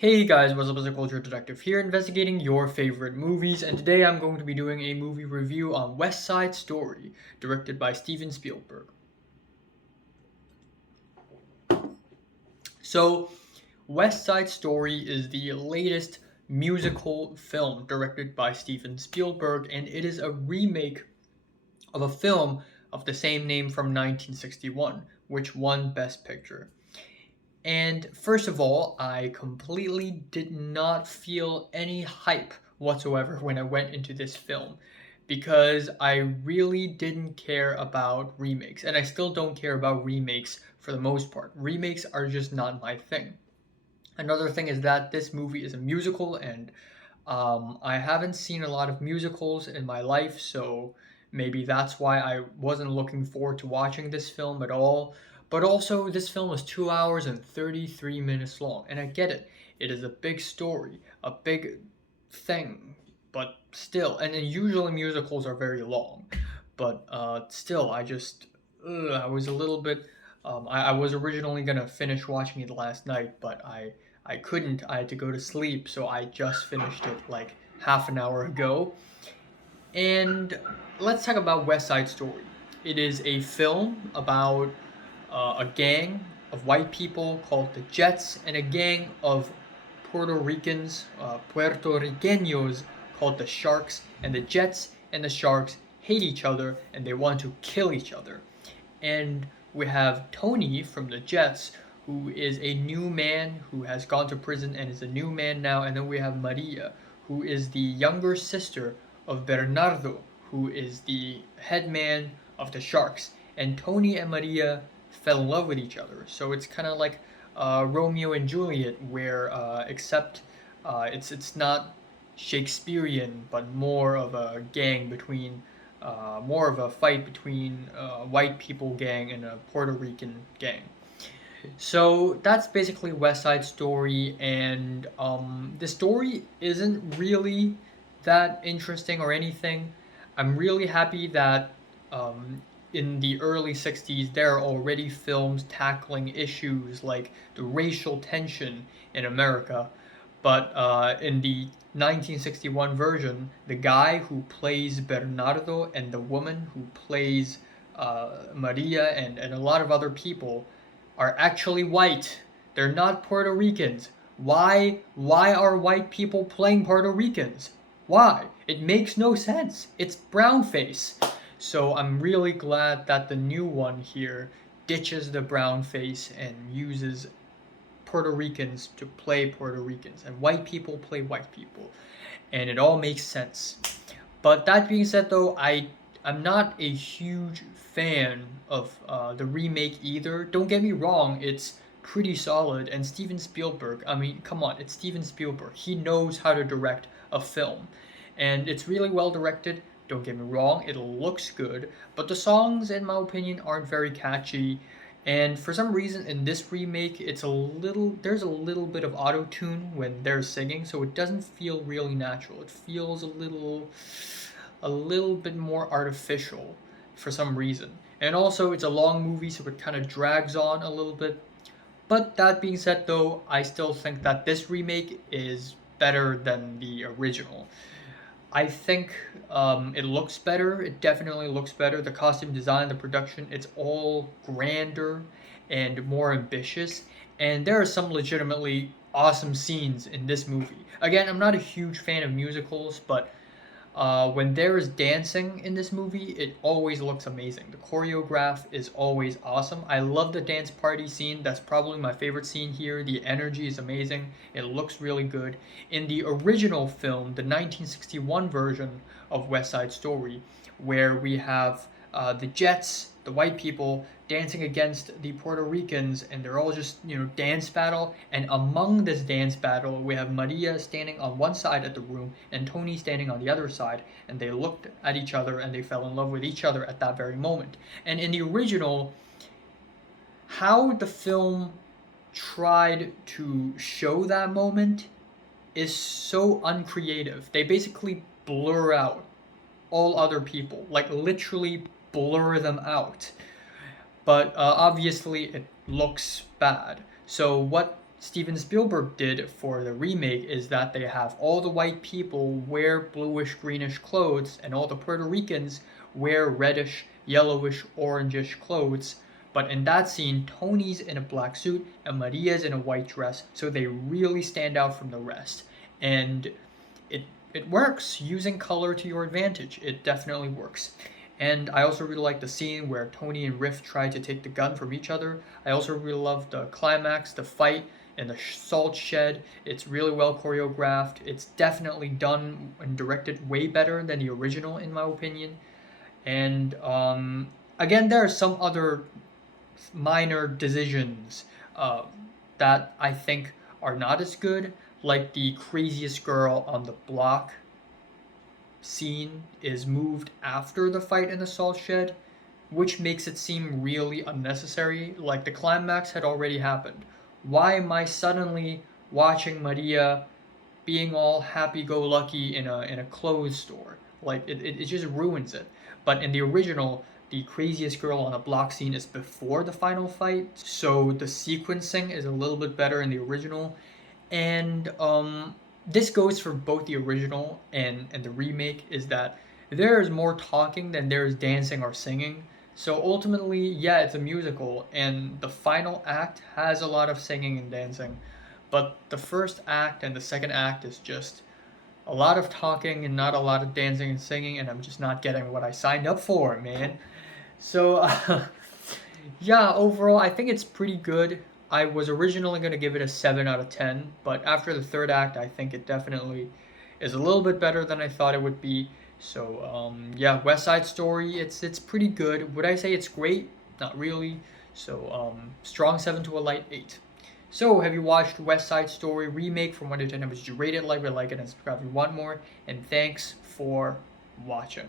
Hey guys, what's up? It's a Culture Detective here, investigating your favorite movies, and today I'm going to be doing a movie review on West Side Story, directed by Steven Spielberg. So, West Side Story is the latest musical film directed by Steven Spielberg, and it is a remake of a film of the same name from 1961, which won Best Picture. And first of all, I completely did not feel any hype whatsoever when I went into this film because I really didn't care about remakes, and I still don't care about remakes for the most part. Remakes are just not my thing. Another thing is that this movie is a musical, and I haven't seen a lot of musicals in my life, so maybe that's why I wasn't looking forward to watching this film at all. But also, this film is 2 hours and 33 minutes long, and I get it. It is a big story, a big thing, but still, and then usually musicals are very long, but still, I was a little bit. I was originally gonna finish watching it last night, but I couldn't. I had to go to sleep, so I just finished it like half an hour ago. And let's talk about West Side Story. It is a film about a gang of white people called the Jets and a gang of Puerto Ricans, Puerto Riqueños called the Sharks. And the Jets and the Sharks hate each other and they want to kill each other. And we have Tony from the Jets, who is a new man who has gone to prison and is a new man now. And then we have Maria, who is the younger sister of Bernardo, who is the head man of the Sharks. And Tony and Maria fell in love with each other. So it's kind of like Romeo and Juliet, where except it's not Shakespearean, but more of a gang between more of a fight between a white people gang and a Puerto Rican gang. So that's basically West Side Story, and the story isn't really that interesting or anything. I'm really happy that in the early 60s there are already films tackling issues like the racial tension in America, but in the 1961 version, the guy who plays Bernardo and the woman who plays Maria and a lot of other people are actually white. They're not Puerto Ricans. Why are white people playing Puerto Ricans? Why? It makes no sense. It's brownface. So I'm really glad that the new one here ditches the brown face and uses Puerto Ricans to play Puerto Ricans and white people play white people. And it all makes sense. But that being said, though, I'm not a huge fan of the remake either. Don't get me wrong, it's pretty solid. And Steven Spielberg, I mean, come on, it's Steven Spielberg. He knows how to direct a film, and it's really well directed. Don't get me wrong, it looks good, but the songs, in my opinion, aren't very catchy. And for some reason, in this remake, there's a little bit of auto tune when they're singing, so it doesn't feel really natural. It feels a little bit more artificial for some reason. And also, it's a long movie, so it kind of drags on a little bit. But that being said, though, I still think that this remake is better than the original. I think it looks better. It definitely looks better. The costume design, the production, it's all grander and more ambitious. And there are some legitimately awesome scenes in this movie. Again, I'm not a huge fan of musicals, but when there is dancing in this movie, it always looks amazing. The choreograph is always awesome. I love the dance party scene. That's probably my favorite scene here. The energy is amazing. It looks really good. In the original film, the 1961 version of West Side Story, where we have the Jets, the white people, dancing against the Puerto Ricans, and they're all just, dance battle. And among this dance battle, we have Maria standing on one side of the room and Tony standing on the other side, and they looked at each other and they fell in love with each other at that very moment. And in the original, how the film tried to show that moment is so uncreative. They basically blur out all other people, like literally blur them out. But obviously, it looks bad. So what Steven Spielberg did for the remake is that they have all the white people wear bluish greenish clothes and all the Puerto Ricans wear reddish, yellowish, orangish clothes. But in that scene, Tony's in a black suit and Maria's in a white dress, so they really stand out from the rest. And it it works using color to your advantage. It definitely works. And I also really like the scene where Tony and Riff try to take the gun from each other. I also really love the climax, the fight, and the salt shed. It's really well choreographed. It's definitely done and directed way better than the original, in my opinion. And again, there are some other minor decisions uh, that I think are not as good, like the craziest girl on the block scene is moved after the fight in the salt shed, which makes it seem really unnecessary, like the climax had already happened. Why am I suddenly watching Maria being all happy-go-lucky in a clothes store? Like it just ruins it. But in the original, the craziest girl on a block scene is before the final fight, so the sequencing is a little bit better in the original. And this goes for both the original and the remake, is that there is more talking than there is dancing or singing. So ultimately, yeah, it's a musical, and the final act has a lot of singing and dancing, but the first act and the second act is just a lot of talking and not a lot of dancing and singing, and I'm just not getting what I signed up for, man. So, yeah, overall, I think it's pretty good. I was originally going to give it a 7 out of 10, but after the third act, I think it definitely is a little bit better than I thought it would be. So, yeah, West Side Story, it's pretty good. Would I say it's great? Not really. So, strong 7 to a light 8. So, have you watched West Side Story remake from 1 to 10? Would you rate it, like it, and subscribe if you want more? And thanks for watching.